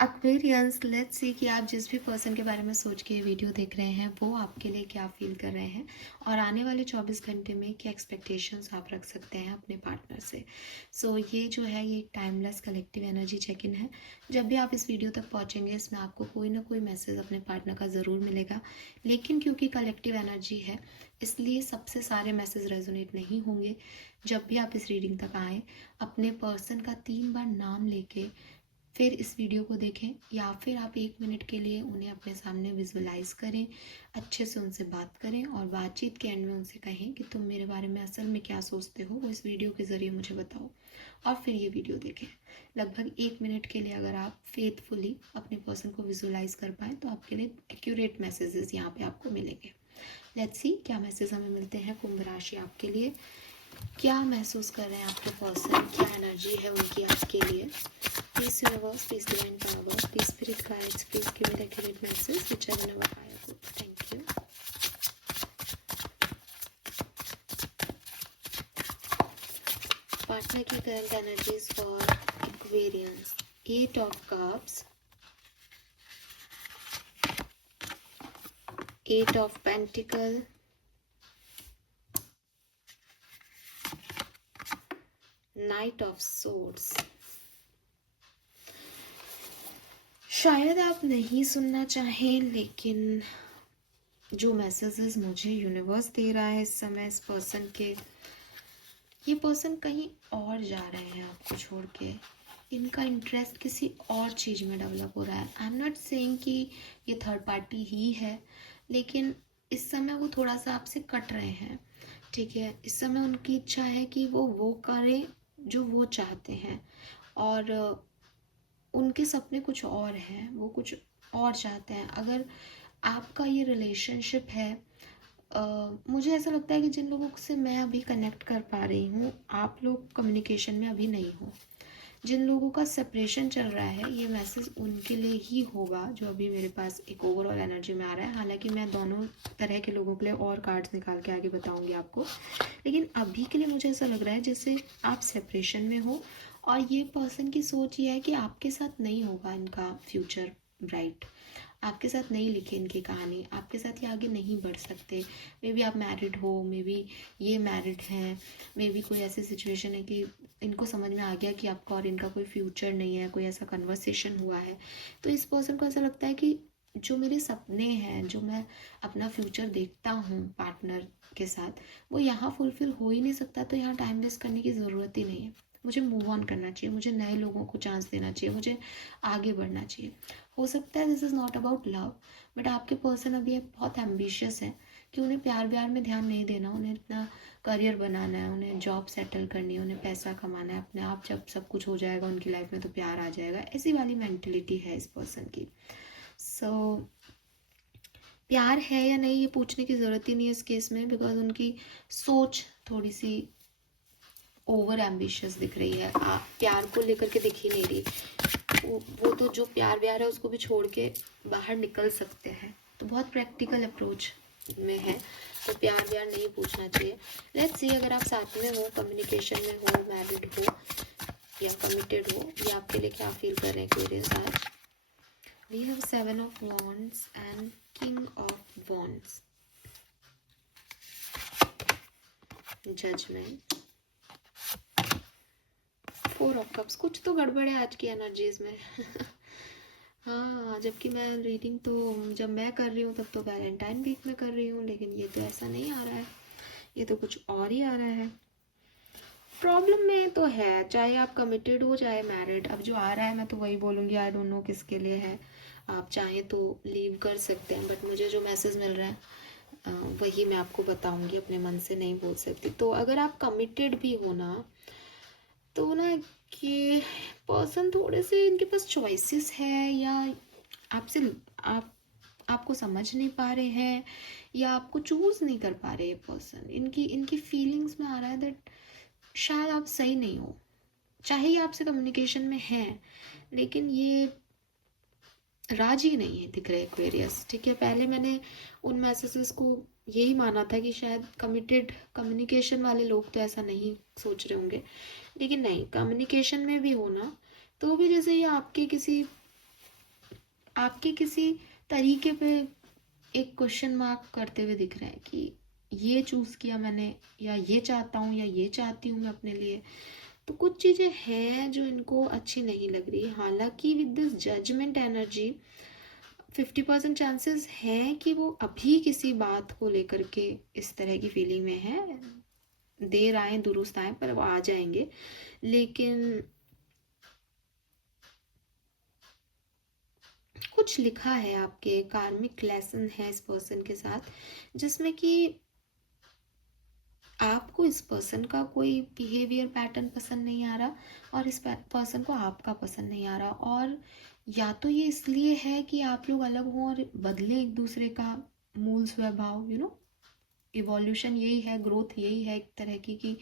Aquarians, let's see कि आप जिस भी पर्सन के बारे में सोच के वीडियो देख रहे हैं वो आपके लिए क्या फील कर रहे हैं और आने वाले 24 घंटे में क्या एक्सपेक्टेशंस आप रख सकते हैं अपने पार्टनर से। ये जो है ये एक timeless collective energy check in है। जब भी आप इस वीडियो तक पहुंचेंगे इसमें आपको कोई ना कोई मैसेज अपने पार्टनर का ज़रूर मिलेगा, लेकिन क्योंकि कलेक्टिव एनर्जी है इसलिए सबसे सारे मैसेज रेजोनेट नहीं होंगे। जब भी आप इस रीडिंग तक आएँ अपने पर्सन का 3 बार नाम लेके फिर इस वीडियो को देखें, या फिर आप 1 मिनट के लिए उन्हें अपने सामने विजुअलाइज करें, अच्छे से उनसे बात करें और बातचीत के एंड में उनसे कहें कि तुम मेरे बारे में असल में क्या सोचते हो, वो इस वीडियो के ज़रिए मुझे बताओ। और फिर ये वीडियो देखें। लगभग 1 मिनट के लिए अगर आप फेथफुली अपने पर्सन को विजुअलाइज कर पाएँ तो आपके लिए एक्यूरेट मैसेजेस यहाँ पे आपको मिलेंगे। लेट्स सी क्या मैसेज हमें मिलते हैं कुंभ राशि आपके लिए। क्या महसूस कर रहे हैं आपके पर्सन, क्या एनर्जी है उनकी आपके लिए। Please universe, please divine power, please spirit guides, please give me the accurate message which I will never hire good. Thank you. Partner की current energies for Aquarians. 8 of Cups, 8 of Pentacle, Knight of Swords. शायद आप नहीं सुनना चाहें, लेकिन जो messages मुझे universe दे रहा है इस समय इस पर्सन के, ये पर्सन कहीं और जा रहे हैं आपको छोड़ के। इनका इंटरेस्ट किसी और चीज़ में डेवलप हो रहा है। आई एम नॉट सेइंग कि ये थर्ड पार्टी ही है, लेकिन इस समय वो थोड़ा सा आपसे कट रहे हैं। ठीक है, इस समय उनकी इच्छा है कि वो करें जो वो चाहते हैं, और उनके सपने कुछ और हैं, वो कुछ और चाहते हैं। अगर आपका ये रिलेशनशिप है, मुझे ऐसा लगता है कि जिन लोगों से मैं अभी कनेक्ट कर पा रही हूँ, आप लोग कम्युनिकेशन में अभी नहीं हो। जिन लोगों का सेपरेशन चल रहा है, ये मैसेज उनके लिए ही होगा जो अभी मेरे पास एक ओवरऑल एनर्जी में आ रहा है। हालांकि मैं दोनों तरह के लोगों के लिए और कार्ड्स निकाल के आगे बताऊंगी आपको, लेकिन अभी के लिए मुझे ऐसा लग रहा है जैसे आप सेपरेशन में हो और ये पर्सन की सोच ये है कि आपके साथ नहीं होगा इनका फ्यूचर ब्राइट, आपके साथ नहीं लिखी इनकी कहानी, आपके साथ ये आगे नहीं बढ़ सकते। मे बी आप मैरिड हो, मे बी ये मैरिड हैं, मे बी कोई ऐसी सिचुएशन है कि इनको समझ में आ गया कि आपका और इनका कोई फ्यूचर नहीं है, कोई ऐसा कन्वर्सेशन हुआ है। तो इस पर्सन को ऐसा लगता है कि जो मेरे सपने हैं, जो मैं अपना फ्यूचर देखता हूँ पार्टनर के साथ, वो यहाँ फुलफिल हो ही नहीं सकता। तो यहाँ टाइम वेस्ट करने की ज़रूरत ही नहीं है। मुझे मूव ऑन करना चाहिए, मुझे नए लोगों को चांस देना चाहिए, मुझे आगे बढ़ना चाहिए। हो सकता है this is not about love, but आपके पर्सन अभी बहुत एम्बिशियस है कि उन्हें प्यार व्यार में ध्यान नहीं देना, उन्हें अपना करियर बनाना है, उन्हें जॉब सेटल करनी है, उन्हें पैसा कमाना है। अपने आप जब सब कुछ हो जाएगा उनकी लाइफ में तो प्यार आ जाएगा, ऐसी वाली मेंटलिटी है इस पर्सन की। प्यार है या नहीं ये पूछने की ज़रूरत ही नहीं है इस केस में, बिकॉज उनकी सोच थोड़ी सी ओवर एम्बिशियस दिख रही है, प्यार को लेकर के दिख ही नहीं रही। वो तो जो प्यार व्यार है उसको भी छोड़ के बाहर निकल सकते हैं, तो बहुत प्रैक्टिकल अप्रोच में है, तो प्यार व्यार नहीं पूछना चाहिए। लेट्स सी अगर आप साथ में हो, कम्युनिकेशन में हो, मैरिड हो या कमिटेड हो, ये आपके लिए क्या फील कर रहे हैं एक्वेरियस आज। We have 7 of Wands and King of Wands, judgement, 4 of Cups। कुछ तो गड़बड़ है आज की एनर्जीज में हाँ, जबकि मैं रीडिंग तो जब मैं कर रही हूँ तब तो वैलेंटाइन वीक में कर रही हूँ, लेकिन ये तो ऐसा नहीं आ रहा है, ये तो कुछ और ही आ रहा है। प्रॉब्लम में तो है, चाहे आप कमिटेड हो चाहे मैरिड। अब जो आ रहा है मैं तो वही बोलूँगी, आई डोंट नो किसके लिए है। आप चाहें तो लीव कर सकते हैं, बट मुझे जो मैसेज मिल रहा है वही मैं आपको बताऊंगी, अपने मन से नहीं बोल सकती। तो अगर आप कमिटेड भी हो ना, तो ना कि पर्सन थोड़े से इनके पास चॉइसेस है, या आपसे आपको समझ नहीं पा रहे हैं, या आपको चूज़ नहीं कर पा रहे। पर्सन इनकी इनकी फीलिंग्स में आ रहा है दैट शायद आप सही नहीं हो, चाहे ये आपसे कम्युनिकेशन में है, लेकिन ये राजी नहीं है दिख रहे एक्वेरियस। ठीक है, पहले मैंने उन मैसेजेस को यही माना था कि शायद कमिटेड कम्युनिकेशन वाले लोग तो ऐसा नहीं सोच रहे होंगे, लेकिन नहीं, कम्युनिकेशन में भी होना तो भी जैसे ये आपके किसी आपके किसी तरीके पे एक क्वेश्चन मार्क करते हुए दिख रहे हैं कि ये चूज़ किया मैंने, या ये चाहता हूँ, या ये चाहती हूँ मैं अपने लिए। तो कुछ चीज़ें हैं जो इनको अच्छी नहीं लग रही। हालांकि with this judgement energy 50% chances हैं कि वो अभी किसी बात को लेकर के इस तरह की फीलिंग में है। देर आए दुरुस्त आए, पर वो आ जाएंगे। लेकिन कुछ लिखा है, आपके कार्मिक लेसन है इस पर्सन के साथ, जिसमें कि आपको इस पर्सन का कोई बिहेवियर पैटर्न पसंद नहीं आ रहा, और इस पर्सन को आपका पसंद नहीं आ रहा। और या तो ये इसलिए है कि आप लोग अलग हों और बदलें एक दूसरे का मूल स्वभाव, इवोल्यूशन यही है, ग्रोथ यही है एक तरह की, कि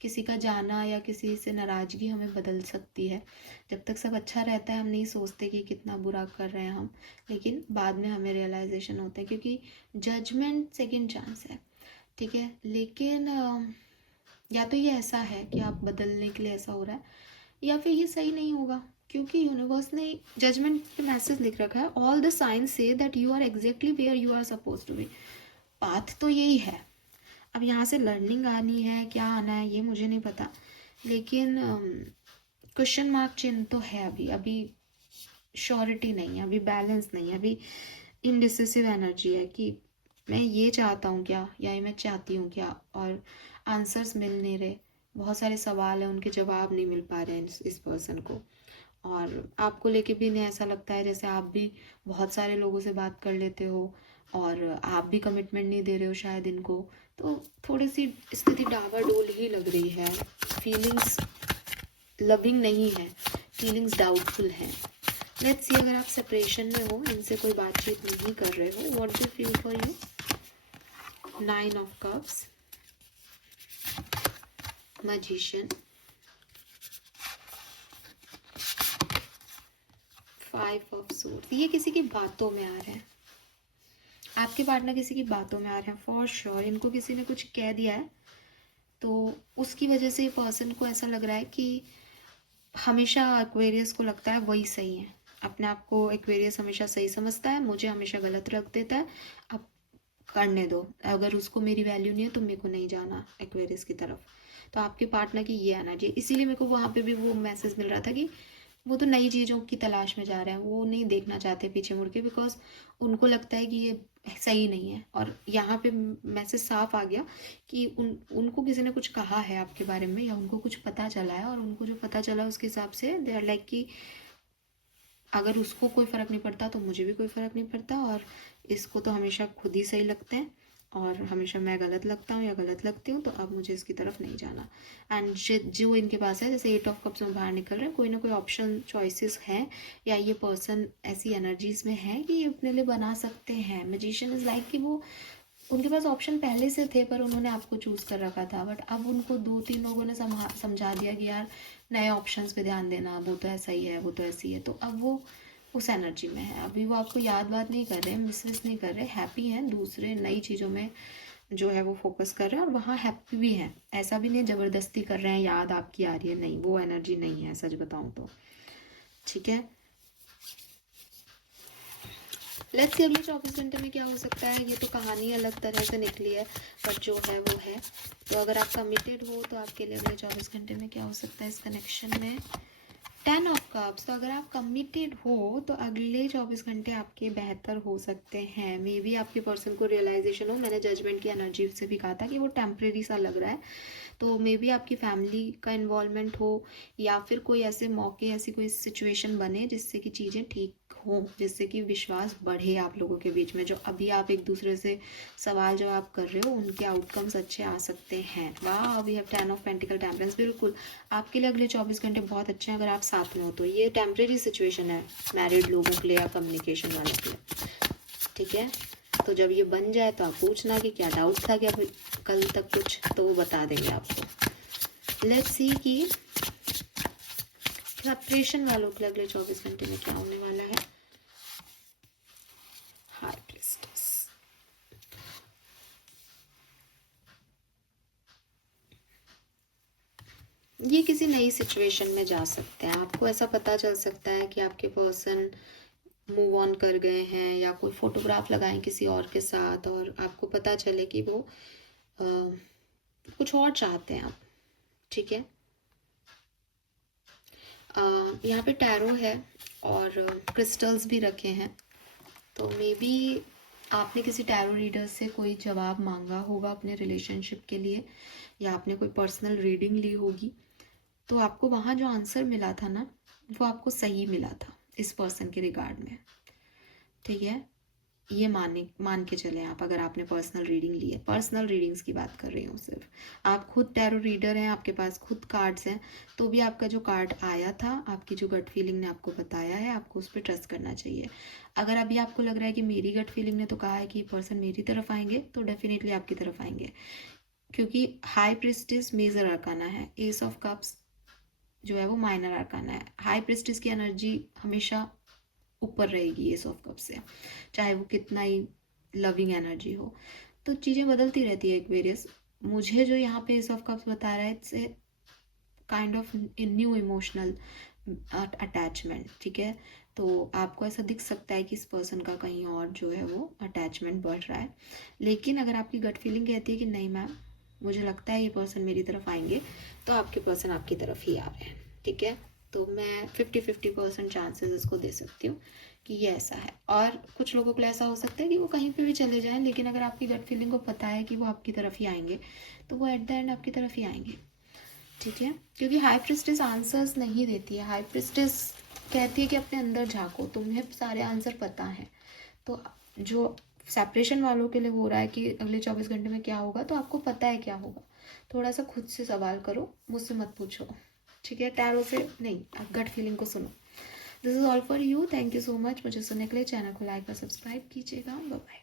किसी का जाना या किसी से नाराज़गी हमें बदल सकती है। जब तक सब अच्छा रहता है हम नहीं सोचते कि कितना बुरा कर रहे हैं हम, लेकिन बाद में हमें रियलाइजेशन होता है, क्योंकि जजमेंट सेकंड चांस है, ठीक है। लेकिन या तो ये ऐसा है कि आप बदलने के लिए ऐसा हो रहा है, या फिर ये सही नहीं होगा, क्योंकि यूनिवर्स ने जजमेंट पे मैसेज लिख रखा है, all the signs say that you are exactly where you are suppose to be. Path तो यही है। अब यहाँ से लर्निंग आनी है, क्या आना है ये मुझे नहीं पता, लेकिन क्वेश्चन मार्क चिन्ह तो है। अभी अभी श्योरिटी नहीं है, अभी बैलेंस नहीं है, अभी इनडिसिसिव एनर्जी है कि मैं ये चाहता हूँ क्या, या ये मैं चाहती हूँ क्या, और आंसर्स मिल नहीं रहे। बहुत सारे सवाल हैं, उनके जवाब नहीं मिल पा रहे हैं इस पर्सन को। और आपको लेके भी नहीं, ऐसा लगता है जैसे आप भी बहुत सारे लोगों से बात कर लेते हो और आप भी कमिटमेंट नहीं दे रहे हो शायद इनको। तो थोड़ी सी स्थिति डावाडोल ही लग रही है। फीलिंग्स लविंग नहीं है, फीलिंग्स डाउटफुल हैं। लेट्स सी, अगर आप सेपरेशन में हो, इनसे कोई बातचीत नहीं कर रहे हो, what do feel for you? 9 of cups, magician, 5 of swords. ये किसी की बातों में आ रहे हैं, आपके पार्टनर किसी की बातों में आ रहे हैं फॉर श्योर। इनको किसी ने कुछ कह दिया है, तो उसकी वजह से पर्सन को ऐसा लग रहा है कि हमेशा एक्वेरियस को लगता है वही सही है। अपने आप को एक्वेरियस हमेशा सही समझता है, मुझे हमेशा गलत रख देता है। अब करने दो, अगर उसको मेरी वैल्यू नहीं है तो मेरे को नहीं जाना एक्वेरियस की तरफ। तो आपके पार्टनर की ये आना चाहिए। इसीलिए मेरे को वहाँ पे भी वो मैसेज मिल रहा था कि वो तो नई चीज़ों की तलाश में जा रहे हैं, वो नहीं देखना चाहते पीछे मुड़ के, बिकॉज उनको लगता है कि ये सही नहीं है। और यहाँ पे मैसेज साफ आ गया कि उनको किसी ने कुछ कहा है आपके बारे में, या उनको कुछ पता चला है, और उनको जो पता चला उसके हिसाब से दे आर लाइक कि अगर उसको कोई फ़र्क नहीं पड़ता तो मुझे भी कोई फ़र्क नहीं पड़ता, और इसको तो हमेशा खुद ही सही लगते हैं, और हमेशा मैं गलत लगता हूँ या गलत लगती हूँ, तो अब मुझे इसकी तरफ नहीं जाना। एंड जो इनके पास है, जैसे 8 ऑफ कप्स में बाहर निकल रहे हैं, कोई ना कोई ऑप्शन चॉइसेस हैं, या ये पर्सन ऐसी एनर्जीज में है कि ये अपने लिए बना सकते हैं। मैजिशियन इज़ लाइक कि वो, उनके पास ऑप्शन पहले से थे, पर उन्होंने आपको चूज़ कर रखा था, बट अब उनको 2-3 लोगों ने समझा दिया कि यार नए ऑप्शंस पे ध्यान देना, वो तो ऐसा ही है, वो तो ऐसी है। तो अब वो उस एनर्जी में है। अभी वो आपको याद बात नहीं कर रहे, मिसमिस नहीं कर रहे, हैप्पी हैं, दूसरे नई चीज़ों में जो है वो फोकस कर रहे हैं, और वहाँ हैप्पी भी हैं। ऐसा भी नहीं ज़बरदस्ती कर रहे हैं, याद आपकी आ रही है, नहीं, वो एनर्जी नहीं है सच बताऊँ तो, ठीक है। लेट्स सी अगले 24 घंटे में क्या हो सकता है। ये तो कहानी अलग तरह से निकली है, पर जो है वो है। तो अगर आप कमिटेड हो तो आपके लिए अगले 24 घंटे में क्या हो सकता है इस कनेक्शन में? 10 ऑफ कप्स। तो अगर आप कमिटेड हो तो अगले 24 घंटे आपके बेहतर हो सकते हैं। मे बी आपके पर्सन को रियलाइजेशन हो, मैंने जजमेंट की एनर्जी से भी कहा था कि वो टेम्प्रेरी सा लग रहा है, तो मे बी आपकी फैमिली का इन्वॉल्वमेंट हो, या फिर कोई ऐसे मौके, ऐसी कोई सिचुएशन बने जिससे कि चीज़ें ठीक हो, जिससे कि विश्वास बढ़े आप लोगों के बीच में। जो अभी आप एक दूसरे से सवाल जवाब कर रहे हो, उनके आउटकम्स अच्छे आ सकते हैं। वाह, we have 10 of pentacle temperance. बिल्कुल आपके लिए अगले 24 घंटे बहुत अच्छे हैं अगर आप साथ में हो तो। ये टेम्परेरी सिचुएशन है मैरिड लोगों के लिए या कम्युनिकेशन वालों के लिए, ठीक है। तो जब ये बन जाए तो आप पूछना कि क्या डाउट था क्या कल तक कुछ, तो वो बता देंगे आपको। लेट्स सी कि सेपरेशन वालों के लिए अगले 24 घंटे में क्या होने वाला है। हाई प्रिस्टेस, ये किसी नई सिचुएशन में जा सकते हैं। आपको ऐसा पता चल सकता है कि आपके पर्सन मूव ऑन कर गए हैं, या कोई फोटोग्राफ लगाएं किसी और के साथ और आपको पता चले कि वो अ, कुछ और चाहते हैं आप, ठीक है। यहाँ पे टैरो है और क्रिस्टल्स भी रखे हैं, तो मे बी आपने किसी टैरो रीडर से कोई जवाब मांगा होगा अपने रिलेशनशिप के लिए, या आपने कोई पर्सनल रीडिंग ली होगी, तो आपको वहाँ जो आंसर मिला था ना, वो आपको सही मिला था इस पर्सन के रिगार्ड में, ठीक है। ये मान के चलें आप, अगर आपने पर्सनल रीडिंग ली है, पर्सनल रीडिंग्स की बात कर रही हूँ सिर्फ, आप खुद टैरो रीडर हैं, आपके पास खुद कार्ड्स हैं, तो भी आपका जो कार्ड आया था, आपकी जो गट फीलिंग ने आपको बताया है, आपको उस पर ट्रस्ट करना चाहिए। अगर अभी आपको लग रहा है कि मेरी गट फीलिंग ने तो कहा है कि पर्सन मेरी तरफ आएंगे, तो डेफिनेटली आपकी तरफ आएंगे, क्योंकि हाई प्रिस्टिस मेजर अरकाना है, एस ऑफ कप्स जो है वो माइनर अरकाना है। हाई प्रिस्टिस की एनर्जी हमेशा ऊपर रहेगी एस ऑफ कप से, चाहे वो कितना ही लविंग एनर्जी हो, तो चीज़ें बदलती रहती है एक वेरियस। मुझे जो यहाँ पे एस ऑफ कप्स बता रहा है, it's a kind of new emotional attachment, ठीक है। तो आपको ऐसा दिख सकता है कि इस पर्सन का कहीं और जो है वो अटैचमेंट बढ़ रहा है, लेकिन अगर आपकी गट फीलिंग कहती है कि नहीं मैम, मुझे लगता है ये पर्सन मेरी तरफ आएंगे, तो आपके पर्सन आपकी तरफ ही आ रहे हैं, ठीक है। तो मैं 50-50% चांसेस इसको दे सकती हूँ कि ये ऐसा है। और कुछ लोगों को ऐसा हो सकता है कि वो कहीं पे भी चले जाएं, लेकिन अगर आपकी गट फीलिंग को पता है कि वो आपकी तरफ ही आएंगे, तो वो एट द एंड आपकी तरफ ही आएंगे, ठीक है। क्योंकि हाई प्रिस्टिस आंसर्स नहीं देती है, हाई प्रिस्टिस कहती है कि अपने अंदर झांको, तुम्हें सारे आंसर पता हैं। तो जो सेपरेशन वालों के लिए हो रहा है कि अगले 24 घंटे में क्या होगा, तो आपको पता है क्या होगा, थोड़ा सा खुद से सवाल करो, मुझसे मत पूछो, ठीक है। टैरो से नहीं, गट फीलिंग को सुनो। This is all for you, thank you so much मुझे सुनने के लिए। चैनल को लाइक और सब्सक्राइब कीजिएगा, बाय बाय।